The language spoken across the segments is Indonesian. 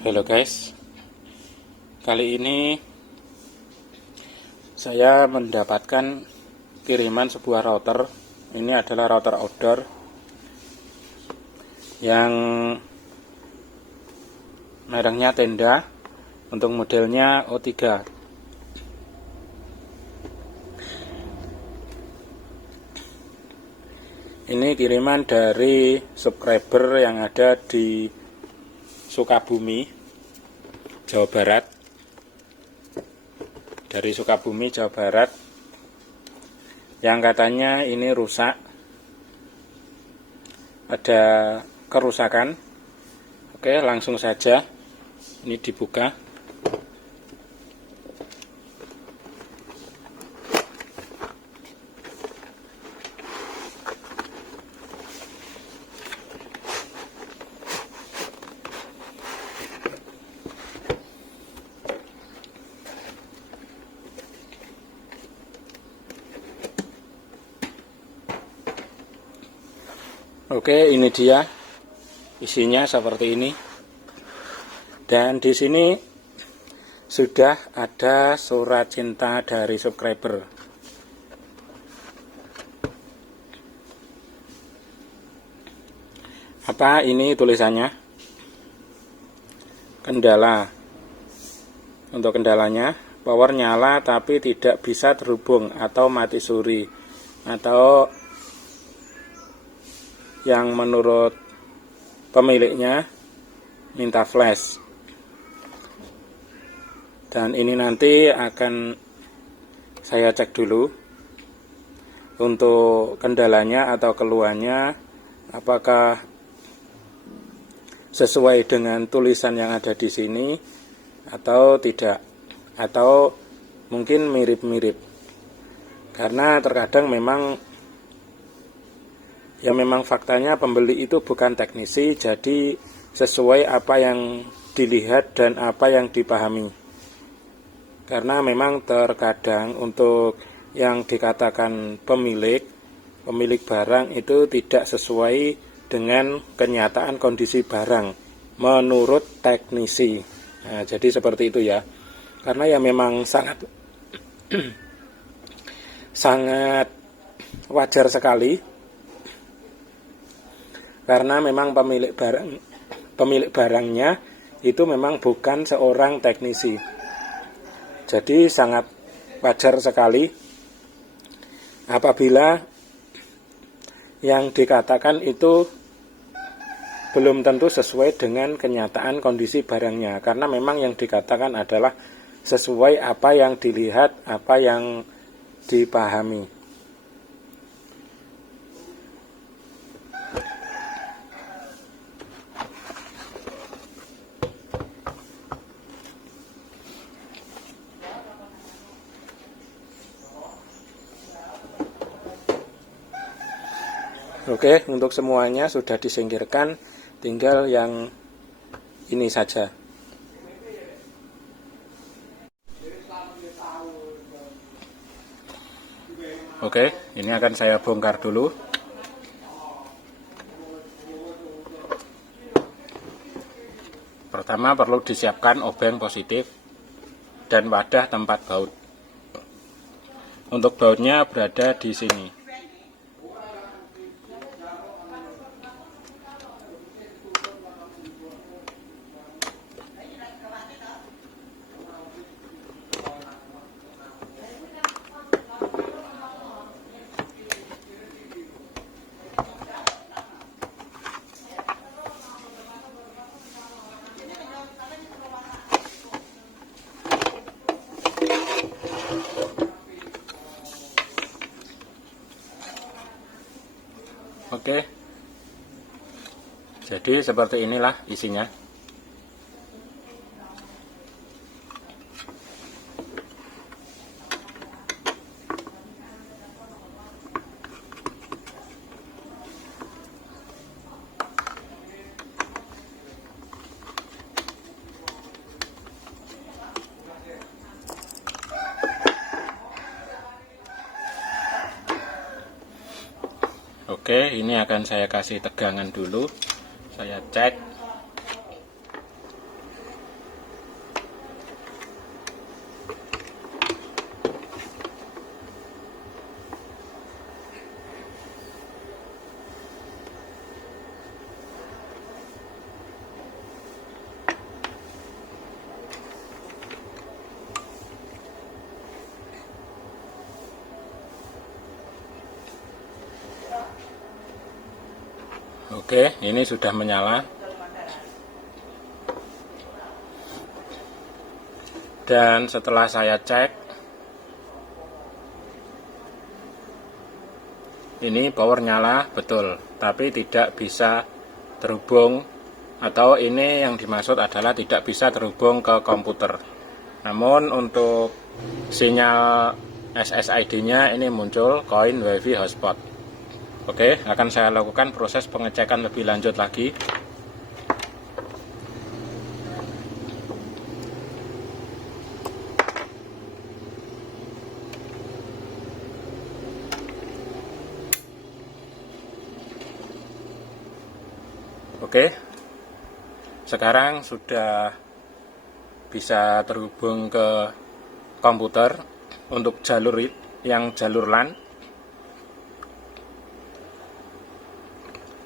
Halo guys, kali ini saya mendapatkan kiriman sebuah router. Ini adalah router outdoor yang mereknya Tenda, untuk modelnya O3. Ini kiriman dari subscriber yang ada di Sukabumi, Jawa Barat. Dari Sukabumi, Jawa Barat, yang katanya ini rusak, ada kerusakan. Oke, langsung saja ini dibuka. Oke, ini dia isinya seperti ini. Dan di sini sudah ada surat cinta dari subscriber. Apa ini tulisannya? Kendala. Untuk kendalanya, power nyala tapi tidak bisa terhubung atau mati suri, atau yang menurut pemiliknya minta flash. Dan ini nanti akan saya cek dulu untuk kendalanya atau keluhannya, apakah sesuai dengan tulisan yang ada di sini atau tidak, atau mungkin mirip-mirip. Karena terkadang memang faktanya pembeli itu bukan teknisi, jadi sesuai apa yang dilihat dan apa yang dipahami. Karena memang terkadang untuk yang dikatakan pemilik barang itu tidak sesuai dengan kenyataan kondisi barang menurut teknisi. Nah, jadi seperti itu ya. Karena ya memang sangat sangat wajar sekali, karena memang pemilik barangnya itu memang bukan seorang teknisi. Jadi sangat wajar sekali apabila yang dikatakan itu belum tentu sesuai dengan kenyataan kondisi barangnya. Karena memang yang dikatakan adalah sesuai apa yang dilihat, apa yang dipahami. Oke, untuk semuanya sudah disingkirkan, tinggal yang ini saja. Oke, ini akan saya bongkar dulu. Pertama perlu disiapkan obeng positif dan wadah tempat baut. Untuk bautnya berada di sini. Oke, jadi seperti inilah isinya. Oke, ini akan saya kasih tegangan dulu. Saya cek. Oke, ini sudah menyala. Dan setelah saya cek, ini power nyala betul, tapi tidak bisa terhubung, atau ini yang dimaksud adalah tidak bisa terhubung ke komputer. Namun untuk sinyal SSID-nya ini muncul koin WiFi hotspot. Oke, akan saya lakukan proses pengecekan lebih lanjut lagi. Oke, sekarang sudah bisa terhubung ke komputer untuk jalur LAN.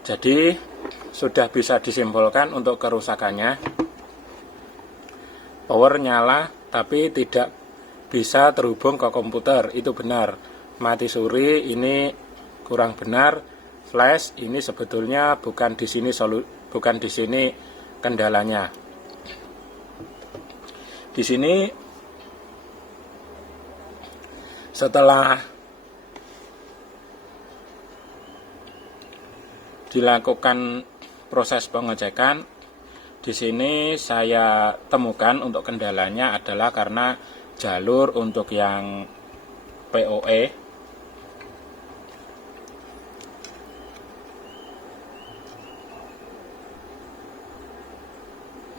Jadi sudah bisa disimpulkan untuk kerusakannya. Power nyala tapi tidak bisa terhubung ke komputer, itu benar. Mati suri ini kurang benar. Flash ini sebetulnya bukan di sini kendalanya. Di sini setelah dilakukan proses pengecekan, di sini saya temukan untuk kendalanya adalah karena jalur untuk yang PoE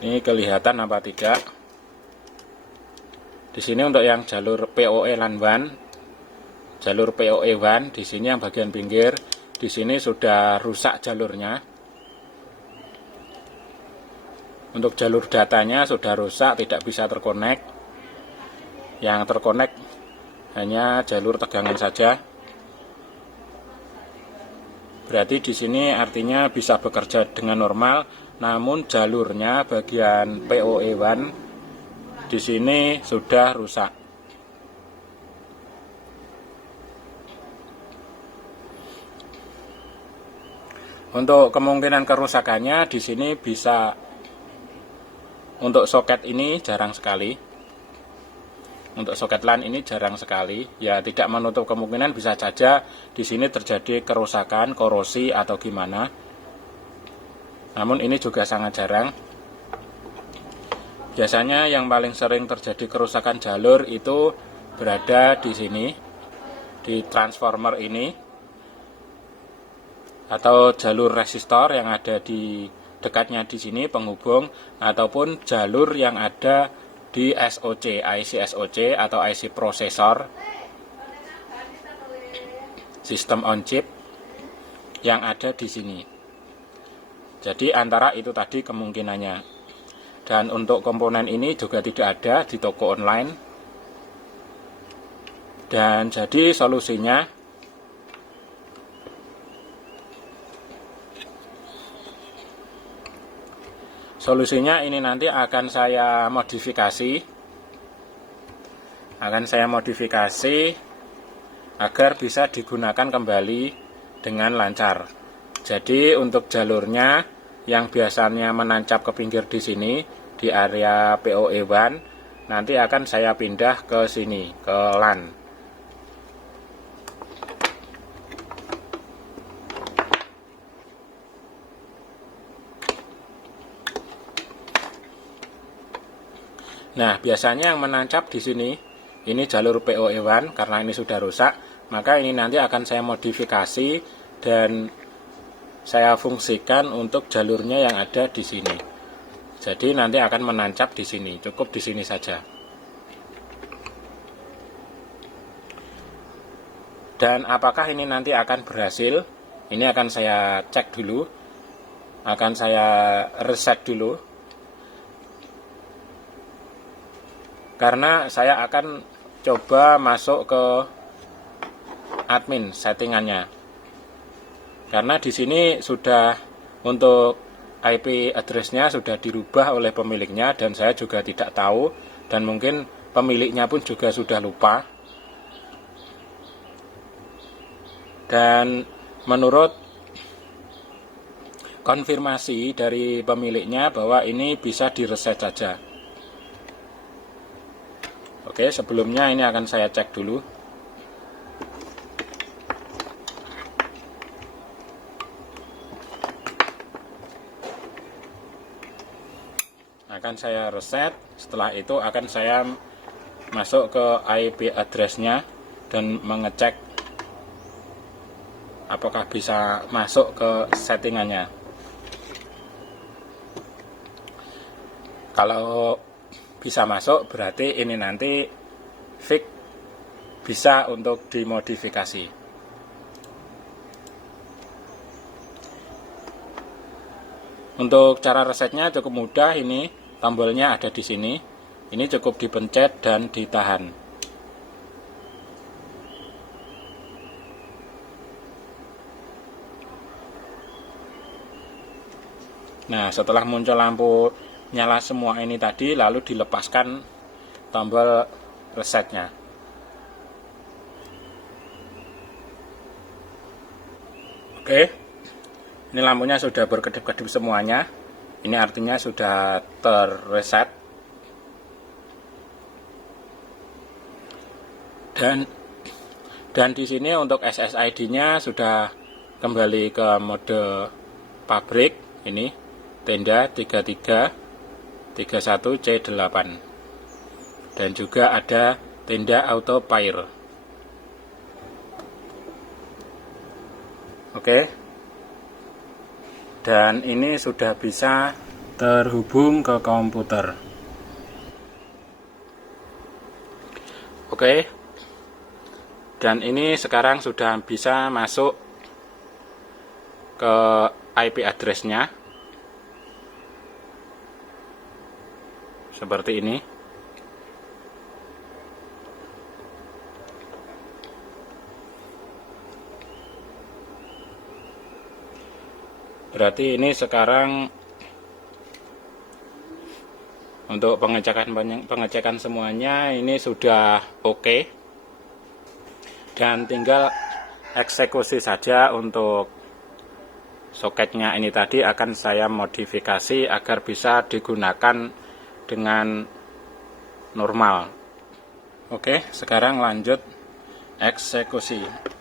ini kelihatan apa tidak. Di sini untuk yang jalur PoE LAN WAN, jalur PoE WAN di sini yang bagian pinggir, di sini sudah rusak jalurnya. Untuk jalur datanya sudah rusak, tidak bisa terkonek. Yang terkonek hanya jalur tegangan saja. Berarti di sini artinya bisa bekerja dengan normal, namun jalurnya bagian PoE WAN di sini sudah rusak. Untuk kemungkinan kerusakannya di sini bisa, untuk soket ini jarang sekali. Untuk soket LAN ini jarang sekali, ya tidak menutup kemungkinan bisa saja di sini terjadi kerusakan, korosi atau gimana. Namun ini juga sangat jarang. Biasanya yang paling sering terjadi kerusakan jalur itu berada di sini, di transformer ini, atau jalur resistor yang ada di dekatnya di sini penghubung, ataupun jalur yang ada di SOC, IC SOC atau IC prosesor, sistem on chip yang ada di sini. Jadi antara itu tadi kemungkinannya. Dan untuk komponen ini juga tidak ada di toko online. Dan jadi solusinya ini nanti akan saya modifikasi. Agar bisa digunakan kembali dengan lancar. Jadi untuk jalurnya yang biasanya menancap ke pinggir di sini, di area PoE WAN, nanti akan saya pindah ke sini, ke LAN. Nah, biasanya yang menancap di sini, ini jalur PoE WAN, karena ini sudah rusak, maka ini nanti akan saya modifikasi dan saya fungsikan untuk jalurnya yang ada di sini. Jadi nanti akan menancap di sini, cukup di sini saja. Dan apakah ini nanti akan berhasil? Ini akan saya cek dulu, akan saya reset dulu. Karena saya akan coba masuk ke admin settingannya. Karena di sini sudah untuk IP address-nya sudah dirubah oleh pemiliknya dan saya juga tidak tahu, dan mungkin pemiliknya pun juga sudah lupa. Dan menurut konfirmasi dari pemiliknya bahwa ini bisa direset saja. Oke, sebelumnya ini akan saya cek dulu. Akan saya reset, setelah itu akan saya masuk ke IP address-nya dan mengecek apakah bisa masuk ke settingannya. Kalau bisa masuk, berarti ini nanti fix bisa untuk dimodifikasi. Untuk cara resetnya cukup mudah, ini tombolnya ada di sini. Ini cukup dipencet dan ditahan. Nah, setelah muncul lampu nyala semua ini tadi, lalu dilepaskan tombol resetnya. Oke, ini lampunya sudah berkedip-kedip semuanya. Ini artinya sudah terreset. Dan di sini untuk SSID-nya sudah kembali ke mode pabrik. Ini tenda 3331C8. Dan juga ada tenda auto pair. Oke. Dan ini sudah bisa terhubung ke komputer. Oke. Dan ini sekarang sudah bisa masuk ke IP address-nya. Seperti ini. Berarti ini sekarang untuk pengecekan semuanya ini sudah oke. Dan tinggal eksekusi saja. Untuk soketnya ini tadi akan saya modifikasi agar bisa digunakan dengan normal. Oke, sekarang lanjut eksekusi.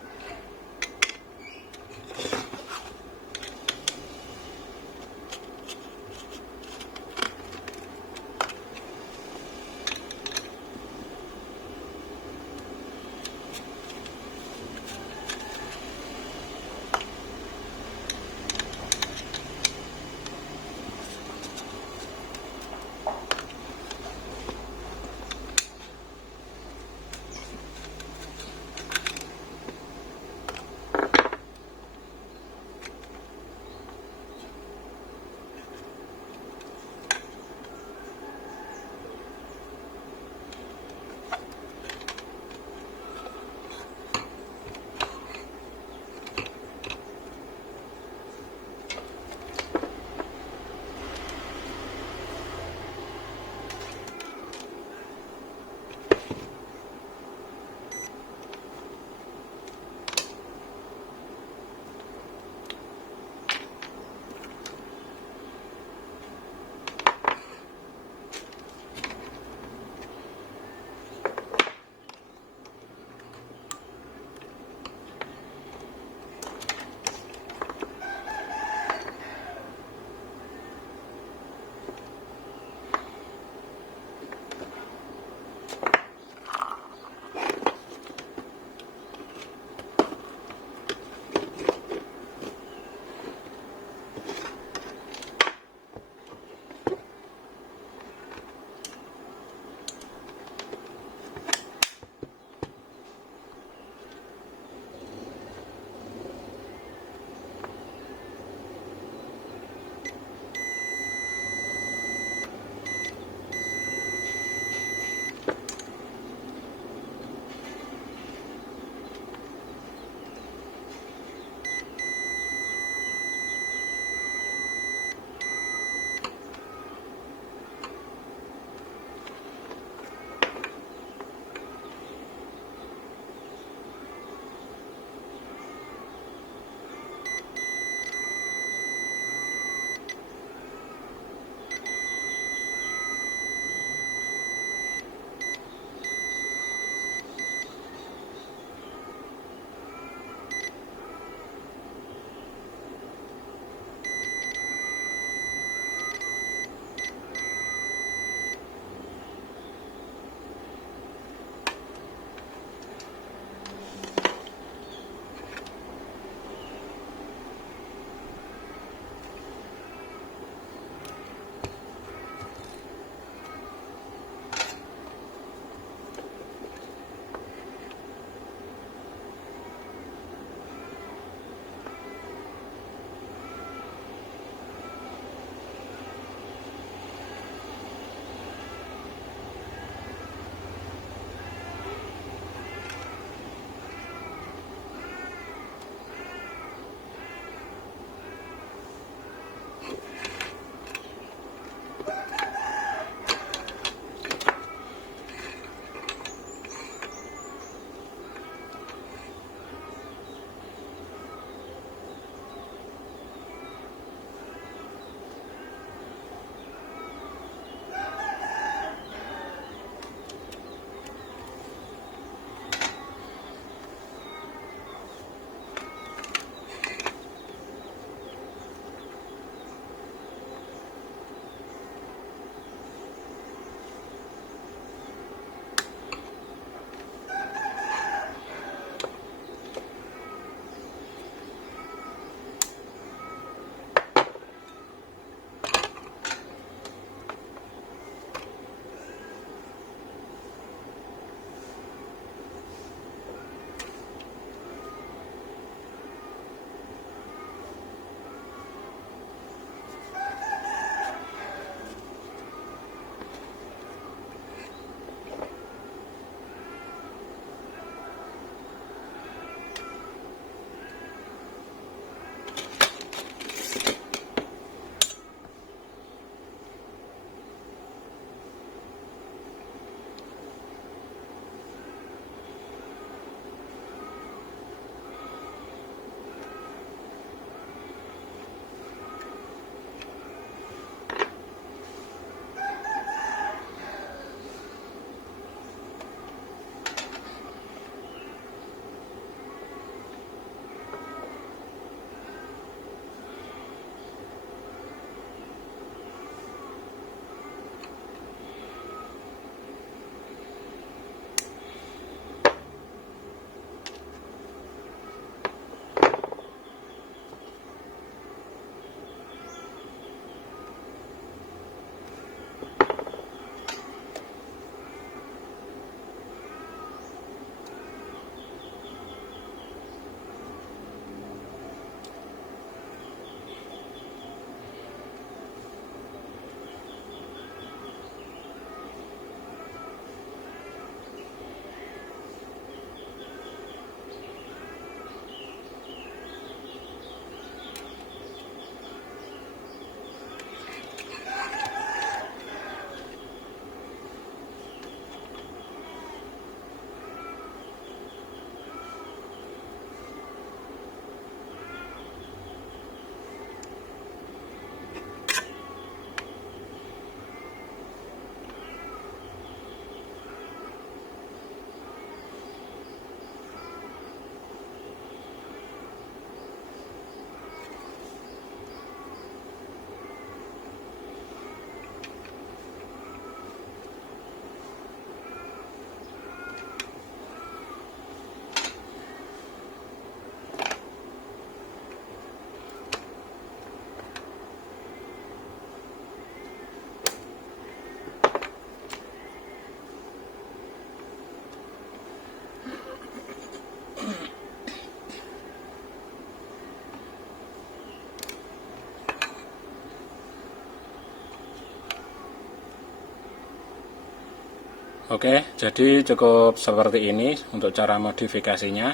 Oke, jadi cukup seperti ini untuk cara modifikasinya.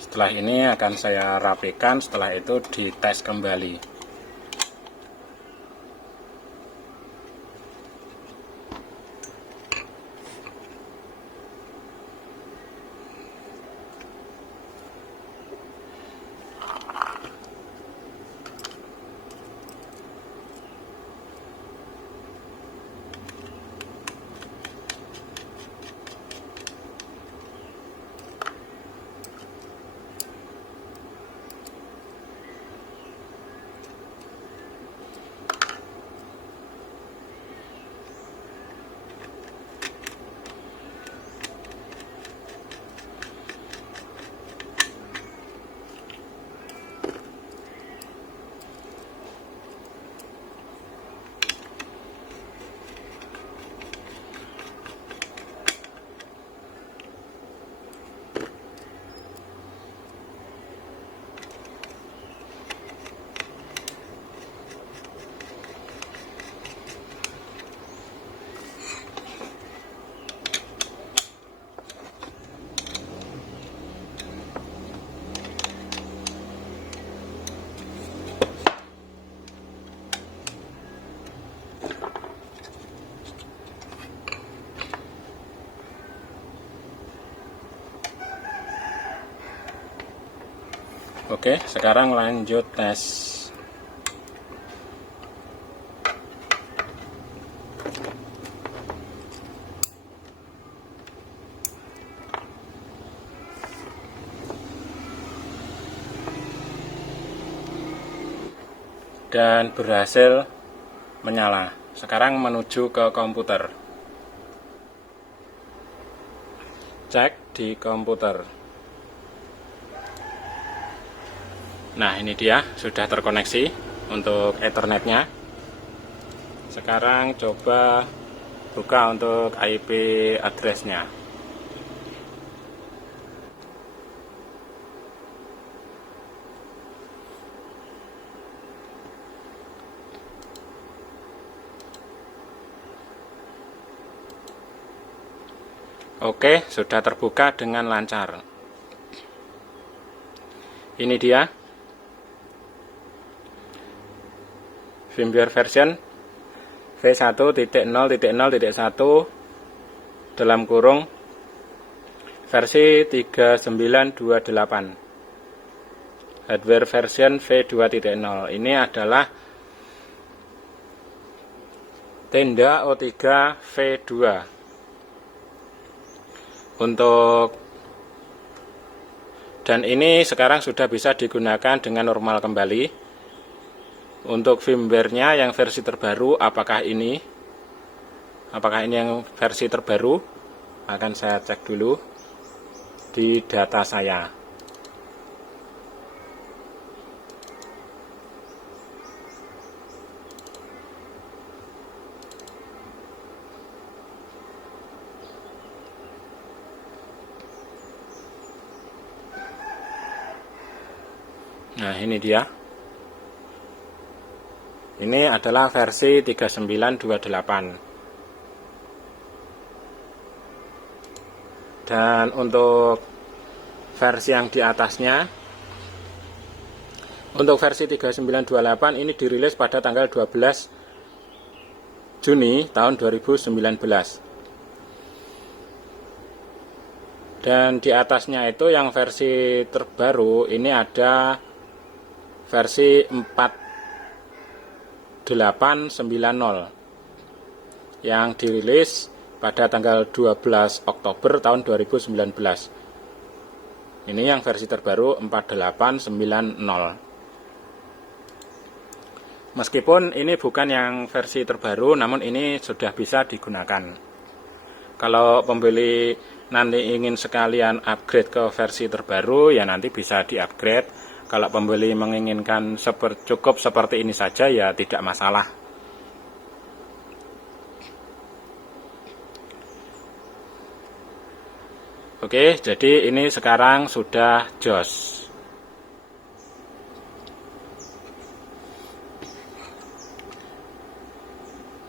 Setelah ini akan saya rapikan, setelah itu dites kembali. Oke, sekarang lanjut tes. Dan berhasil menyala. Sekarang menuju ke komputer. Cek di komputer. Nah, ini dia sudah terkoneksi untuk Ethernetnya. Sekarang coba buka untuk IP address-nya. Oke, sudah terbuka dengan lancar. Ini dia firmware version v1.0.0.1 dalam kurung versi 3928. Hardware version v2.0. Ini adalah tenda O3 V2 dan ini sekarang sudah bisa digunakan dengan normal kembali. Untuk firmware-nya yang versi terbaru, apakah ini yang versi terbaru? Akan saya cek dulu di data saya. Nah, ini dia. Ini adalah versi 3928. Dan untuk versi yang di atasnya, untuk versi 3928 ini dirilis pada tanggal 12 Juni tahun 2019. Dan di atasnya itu yang versi terbaru ini ada versi 4890 yang dirilis pada tanggal 12 Oktober tahun 2019. Ini yang versi terbaru 4890. Meskipun ini bukan yang versi terbaru, namun ini sudah bisa digunakan. Kalau pembeli nanti ingin sekalian upgrade ke versi terbaru, ya nanti bisa di-upgrade. Kalau pembeli menginginkan cukup seperti ini saja, ya tidak masalah. Oke, jadi ini sekarang sudah jos.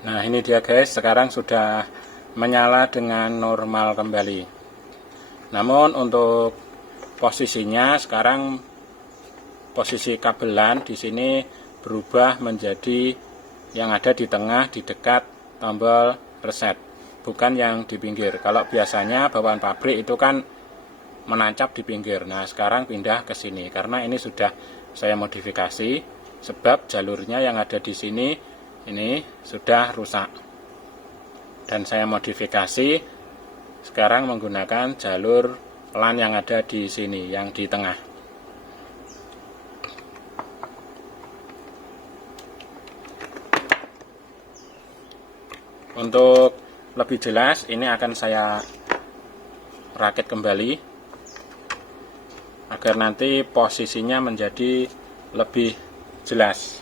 Nah, ini dia guys, sekarang sudah menyala dengan normal kembali. Namun untuk posisinya sekarang posisi kabelan di sini berubah menjadi yang ada di tengah di dekat tombol reset, bukan yang di pinggir. Kalau biasanya bawaan pabrik itu kan menancap di pinggir. Nah, sekarang pindah ke sini karena ini sudah saya modifikasi sebab jalurnya yang ada di sini ini sudah rusak. Dan saya modifikasi sekarang menggunakan jalur LAN yang ada di sini, yang di tengah. Untuk lebih jelas, ini akan saya rakit kembali agar nanti posisinya menjadi lebih jelas.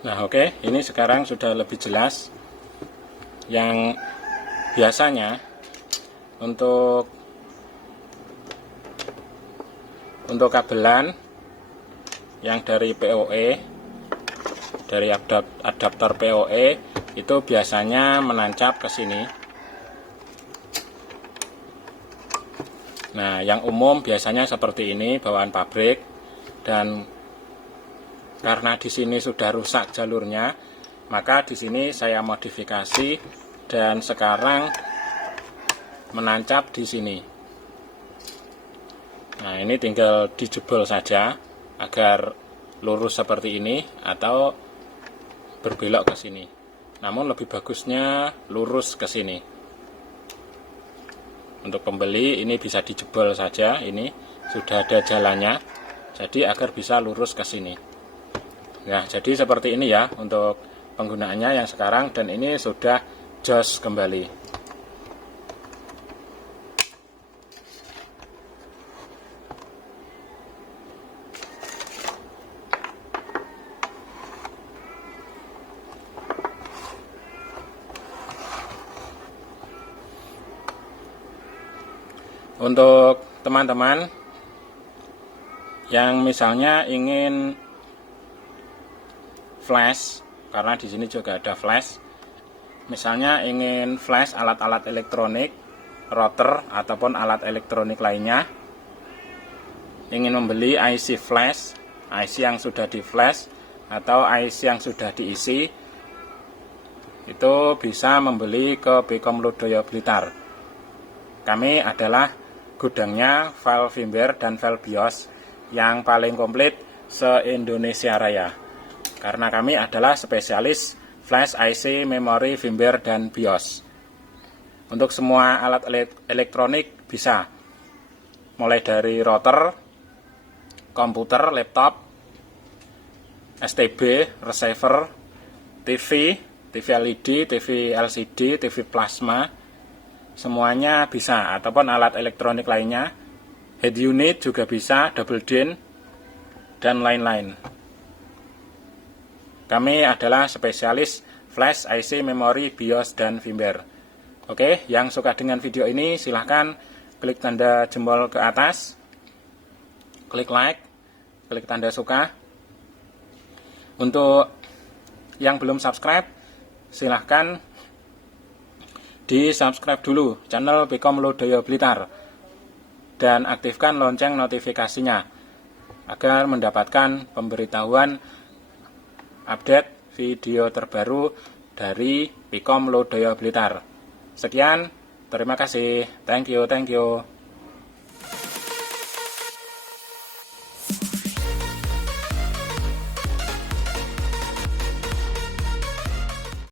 Nah, oke, ini sekarang sudah lebih jelas. Yang biasanya untuk kabelan yang dari PoE, dari adaptor PoE itu biasanya menancap ke sini. Nah, yang umum biasanya seperti ini, bawaan pabrik. Dan karena di sini sudah rusak jalurnya, maka di sini saya modifikasi dan sekarang menancap di sini. Nah, ini tinggal dijebol saja agar lurus seperti ini atau berbelok ke sini. Namun lebih bagusnya lurus ke sini. Untuk pembeli ini bisa dijebol saja, ini sudah ada jalannya. Jadi agar bisa lurus ke sini. Nah, jadi seperti ini ya untuk penggunaannya yang sekarang, dan ini sudah jos kembali. Untuk teman-teman yang misalnya ingin flash, karena di sini juga ada flash. Misalnya ingin flash alat-alat elektronik, router ataupun alat elektronik lainnya, ingin membeli IC flash, IC yang sudah di flash atau IC yang sudah diisi, itu bisa membeli ke Bcom Lodaya Blitar. Kami adalah gudangnya file firmware dan file BIOS yang paling komplit se-Indonesia Raya. Karena kami adalah spesialis flash, IC, memori, firmware, dan BIOS. Untuk semua alat elektronik bisa. Mulai dari router, komputer, laptop, STB, receiver, TV, TV LED, TV LCD, TV plasma, semuanya bisa. Ataupun alat elektronik lainnya, head unit juga bisa, double DIN, dan lain-lain. Kami adalah spesialis flash, IC, memori, BIOS, dan firmware. Oke, yang suka dengan video ini silahkan klik tanda jempol ke atas, klik like, klik tanda suka. Untuk yang belum subscribe, silahkan di subscribe dulu channel Becom Lodaya Blitar dan aktifkan lonceng notifikasinya agar mendapatkan pemberitahuan update video terbaru dari Becom Lodaya Blitar. Sekian, terima kasih, thank you.